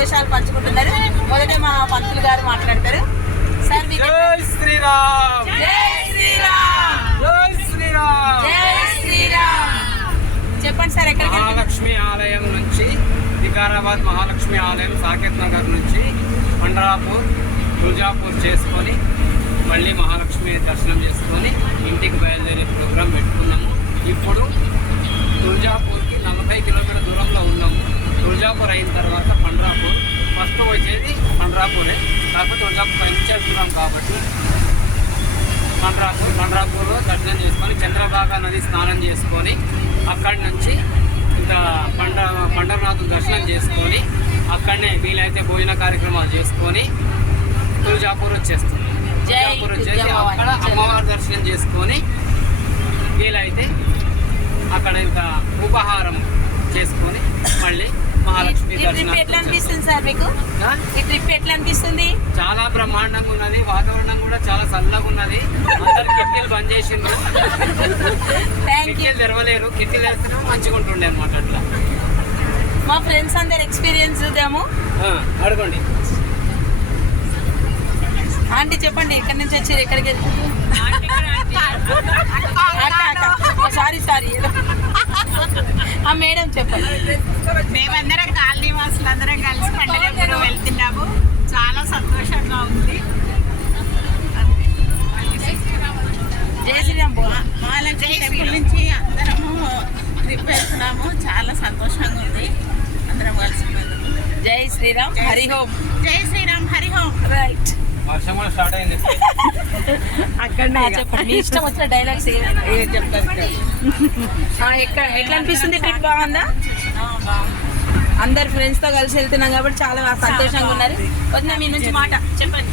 సంతోషాలు పంచుకుంటున్నారు. మొదట మా పంతులు గారు మాట్లాడతారు. సార్ మీకు జై శ్రీరామ్. జై శ్రీరామ్. జై శ్రీరామ్. జై శ్రీరామ్. చెప్పండి సార్ ఎక్కడికి వెళ్తున్నారు? మహాలక్ష్మి ఆలయం నుంచి వికారాబాద్ మహాలక్ష్మి ఆలయం సాకేత్ నగర్ నుంచి పండరాపూర్ తుల్జాపూర్ చేసుకొని మళ్ళీ మహాలక్ష్మి దర్శనం చేసుకొని ఇంటికి బయలుదేరే ప్రోగ్రాం పెట్టుకున్నాము. ఇప్పుడు తుల్జాపూర్కి నలభై కిలోమీటర్ల దూరంలో ఉన్నాము. తుల్జాపూర్ అయిన తర్వాత పండ్రాపూరే కాకపోతే తుల్జాపూర్ పై నుంచి వెళ్తున్నాం కాబట్టి పండ్రాపూర్ పండ్రాపూర్లో దర్శనం చేసుకొని చంద్రభాగా నది స్నానం చేసుకొని అక్కడి నుంచి ఇంకా పండ పండరనాథ్ దర్శనం చేసుకొని అక్కడనే వీలైతే భోజన కార్యక్రమాలు చేసుకొని తులజాపూర్ వచ్చేస్తాం జై తులజాపూర్ వచ్చేసి. అక్కడ అమ్మవారి దర్శనం చేసుకొని వీలైతే అక్కడ ఇంకా ఉపహారం చేసుకొని మళ్ళీ మహాలక్ష్మి ట్రిప్ ఎట్లా అనిపిస్తుంది సార్ మీకు? ఈ ట్రిప్ ఎట్లా అనిపిస్తుంది చాలా బ్రహ్మాండంగా ఉన్నది. వాతావరణం కూడా చాలా చల్లగా ఉన్నది. అందరు కిటికీలు బంద్ చేసిండ్రు. కిటికీలు తెరవలేరు. కిటికీలు వేస్తేనే మంచిగా ఉంటుండే అనమాట అట్లా. మా ఫ్రెండ్స్ అందరు ఎక్స్పీరియన్స్ చూద్దాము. అడగండి ఆంటీ చెప్పండి ఎక్కడి నుంచి వచ్చారు ఎక్కడికి వెళ్తారు సారీ సారీ. ఆ మేడం చెప్పండి. మేమందరం కాలనీ వాసులందరం కలిసి పండగప్పుడు వెళ్తున్నాము. చాలా సంతోషంగా ఉంది. జై శ్రీరామ్ మహాలక్ష్మి టెంపుల్ నుంచి అందరము ట్రిప్ వెళ్తున్నాము. చాలా సంతోషంగా ఉంది. అందరం కలిసి. జై శ్రీరామ్. హరి హోమ్ జై శ్రీరామ్. హరి ఓం. రైట్ వర్షం కూడా స్టార్ట్ అయింది. అక్కడ చెప్పండి. ఇష్టం వచ్చిన డైలాగ్స్ ఎక్కడ ఎట్లా అనిపిస్తుంది ట్రిప్ బాగుందా? అందరు ఫ్రెండ్స్తో కలిసి వెళ్తున్నాం కాబట్టి చాలా సంతోషంగా ఉన్నారు. వదిన మీ నుంచి మాట చెప్పండి.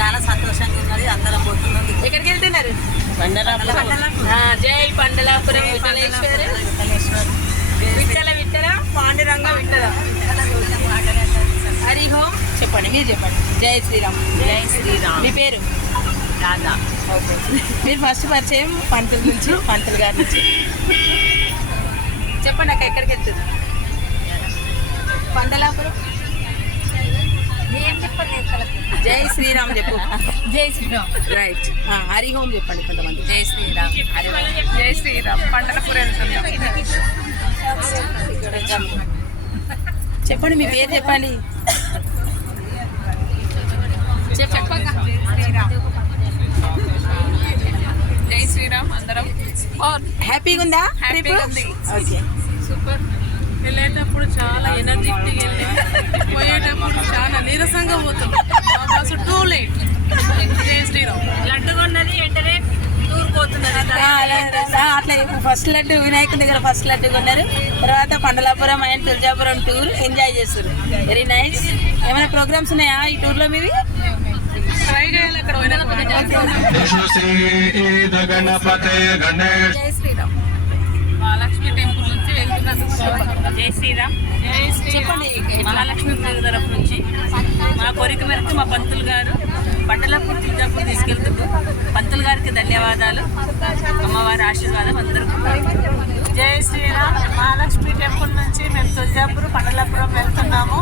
చాలా సంతోషంగా ఉన్నది అందరం పోతున్నాం. ఎక్కడికి వెళ్తున్నారు? ఆ, జై పండలాపురం విఠలేశ్వర. విఠల విఠల పాండురంగ విఠల. హరి హోం చెప్పండి మీరు చెప్పండి. జై శ్రీరామ్. జై శ్రీరామ్. మీ పేరు? రాధా. ఓకే. మీరు ఫస్ట్ పరిచయం పంతుల నుంచి పంతులు గారి నుంచి. చెప్పండి అక్క ఎక్కడికి వెళ్తుంది పండలాపురం? జై శ్రీరామ్ చెప్పు. జై శ్రీరామ్. రైట్. హరి హోం చెప్పండి కొంతమంది. జై శ్రీరామ్. జై శ్రీరామ్. పండలపురం చెప్పండి మీ పేరు చెప్పండి. జై శ్రీరామ్. అందరం. హ్యాపీగా ఉందా హ్యాపీగా ఉంది. సూపర్. వెళ్ళేటప్పుడు చాలా ఎనర్జెటిక్ వెళ్ళి. పోయేటప్పుడు చాలా నీరసంగా పోతుంది బస్సు టూ లేట్ జై శ్రీరామ్ లడ్డు ఉన్నది వెంటనే టూర్ పోతున్నది ఆ, అలా, ఆ, అట్లా ఫస్ట్ లడ్డు వినాయకుడి దగ్గర ఫస్ట్ లడ్డు కొన్నారు. తర్వాత Pandharpur and Tuljapur tour enjoy చేస్తారు వెరీ నైస్ ఏమైనా ప్రోగ్రామ్స్ ఉన్నాయా ఈ టూర్లో మీవి? జై శ్రీరామ్ మహాలక్ష్మి టెంపుల్ నుంచి వెళ్తున్నా జై శ్రీరామ్ చెప్పండి. మహాలక్ష్మి తరఫు నుంచి. మా కోరిక మేరకు మా పంతులు గారు పండలపూర్ తులజాపూర్ తీసుకెళ్తుంటూ పంతులు గారికి ధన్యవాదాలు. అమ్మవారి ఆశీర్వాదం అందరికీ. జై శ్రీరామ్. మహాలక్ష్మి టెంపుల్ నుంచి మేము తుల్జాపూర్ పండలపురం వెళ్తున్నాము.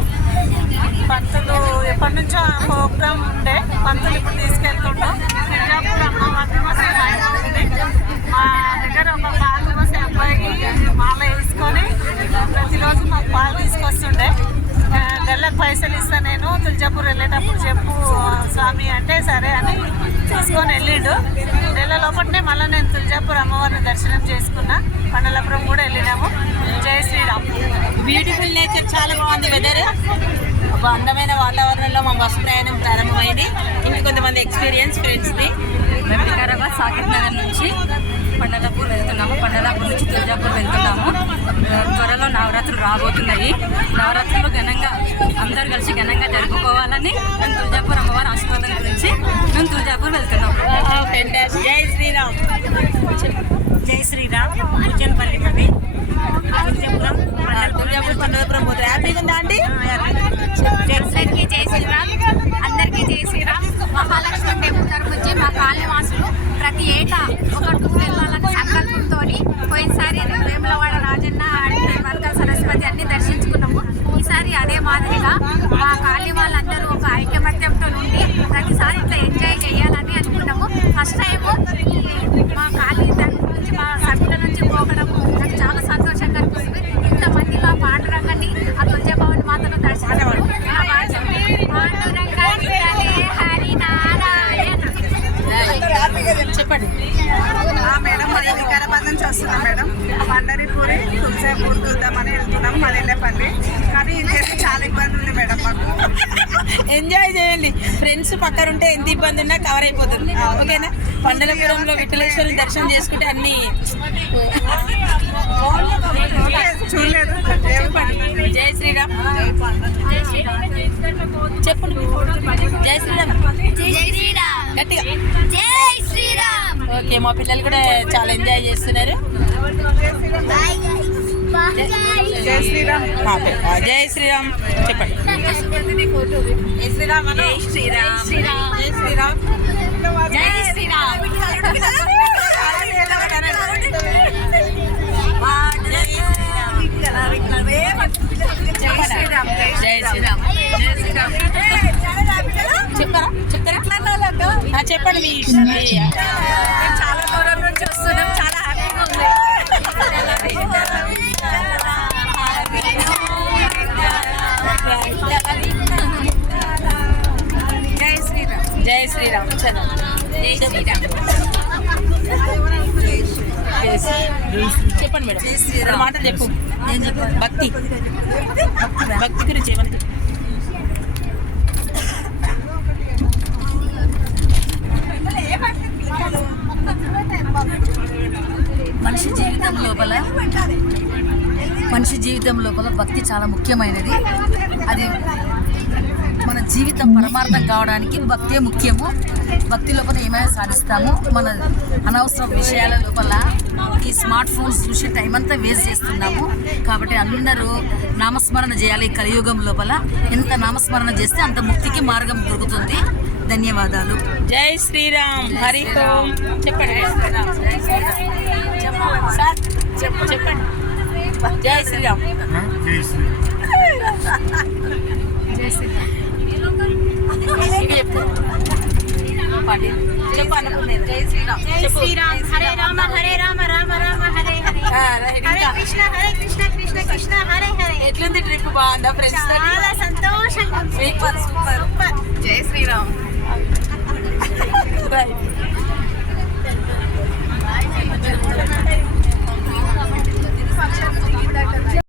పంతులు ఎప్పటి నుంచో ప్రోగ్రామ్ ఉండే. పంతులు ఇప్పుడు తీసుకెళ్తుంటాం తుల్జాపూర్ అమ్మవారిని మా దగ్గర ఒక పాలు పోసే అబ్బాయికి మాల వేసుకొని ప్రతిరోజు మాకు పాలు తీసుకొస్తుండే. ఆ, పైసలు ఇస్తా నేను. తుల్జాపూర్ వెళ్ళేటప్పుడు చెప్పు స్వామి అంటే సరే అని తీసుకొని వెళ్ళిండు. నెల లోపలనే మళ్ళీ నేను తులజాపూర్ అమ్మవారిని దర్శనం చేసుకున్నా. పండలపురం కూడా వెళ్ళినాము. జయ శ్రీరామ్. బ్యూటిఫుల్ నేచర్ చాలా బాగుంది వెదర్ ఒక అందమైన వాతావరణంలో మా బస్సు ప్రయాణం ప్రారంభమైంది. ఇంక కొంతమంది ఎక్స్పీరియన్స్ ఫ్రెండ్స్ది మేము వికారాబాద్ సాకిర్ నగర్ నుంచి పండలపూర్ వెళ్తున్నాము. పండలపూర్ నుంచి తులజాపూర్ వెళ్తున్నాము. త్వరలో నవరాత్రులు రాబోతున్నాయి. నవరాత్రులు ఘనంగా అందరూ కలిసి ఘనంగా జరుపుకోవాలని మేము తులజాపూర్ వెళ్తున్నాము Fantastic. జై శ్రీరామ్. జై శ్రీరామ్. ఉజ్జనపల్లి మది తులజాపూర్ పండుగపురం పోతుంది హ్యాపీగా ఉందా అండి? అందరికీ జై శ్రీరామ్. అందరికీ జై శ్రీరామ్. మహాలక్ష్మి టెంపుల్ తరపు నుంచి మా కాలనీ వాసులు ప్రతి ఏటా ఒక టూర్ వెళ్ళాలని సంకల్పంతో పోయినసారి వేములవాడ రాజన్న వర్గ సరస్వతి అన్ని దర్శించుకున్నాము. ఈసారి అదే మాదిరిగా ఫస్ట్ టైం మా ఖాళీ ఎంజాయ్ చేయండి. ఫ్రెండ్స్ పక్కన ఉంటే ఎంత ఇబ్బంది ఉన్నా కవర్ అయిపోతుంది. ఓకేనా? పండలపురంలో విఠలేశ్వరుని దర్శనం చేసుకుంటే అన్ని జై శ్రీరామ్. చెప్పండి. జై శ్రీరామ్. జై శ్రీరామ్. గట్టిగా. జై శ్రీరామ్. ఓకే మా పిల్లలు కూడా చాలా ఎంజాయ్ చేస్తున్నారు. జై శ్రీరామ్. జై శ్రీరామ్. చెప్పండి. జై శ్రీరామ్ జై శ్రీరామ్ జై శ్రీరామ్. జై శ్రీరామ్. జై శ్రీరామ్. జై శ్రీరామ్. జై శ్రీరామ్. చెప్పరా? చెప్తారా? ఆ, చెప్పండి మీ ఇష్టం. మీ- చాలా దూరం నుంచి వస్తున్నాం. శ్రీరామ్ చెప్పు. భక్తి. భక్తి గురించి ఏమని చెప్పు మనిషి జీవితం లోపల మనిషి జీవితం లోపల భక్తి చాలా ముఖ్యమైనది. అది మన జీవితం పరమార్థం కావడానికి భక్తే ముఖ్యము. భక్తి లోపల ఏమైనా సాధిస్తాము. మన అనవసర విషయాల లోపల ఈ స్మార్ట్ ఫోన్స్ చూసి టైం అంతా వేస్ట్ చేస్తున్నాము. కాబట్టి అందరూ నామస్మరణ చేయాలి ఈ కలియుగం లోపల. ఎంత నామస్మరణ చేస్తే అంత ముక్తికి మార్గం దొరుకుతుంది. ధన్యవాదాలు. జై శ్రీరామ్. హరి ఓం. చెప్పండి. జై శ్రీరామ్. జై శ్రీరామ్. చెప్పు. శ్రీరామ్ హరే రామ హరే రామ రామ రామ హరే హరే. హరే కృష్ణ హరే కృష్ణ కృష్ణ కృష్ణ హరే హరే ఎట్లుంది ట్రిప్ బాగుందా ఫ్రెండ్స్ చాలా సంతోషంగా ఉంది. సూపర్ సూపర్ జై శ్రీరామ్ రైట్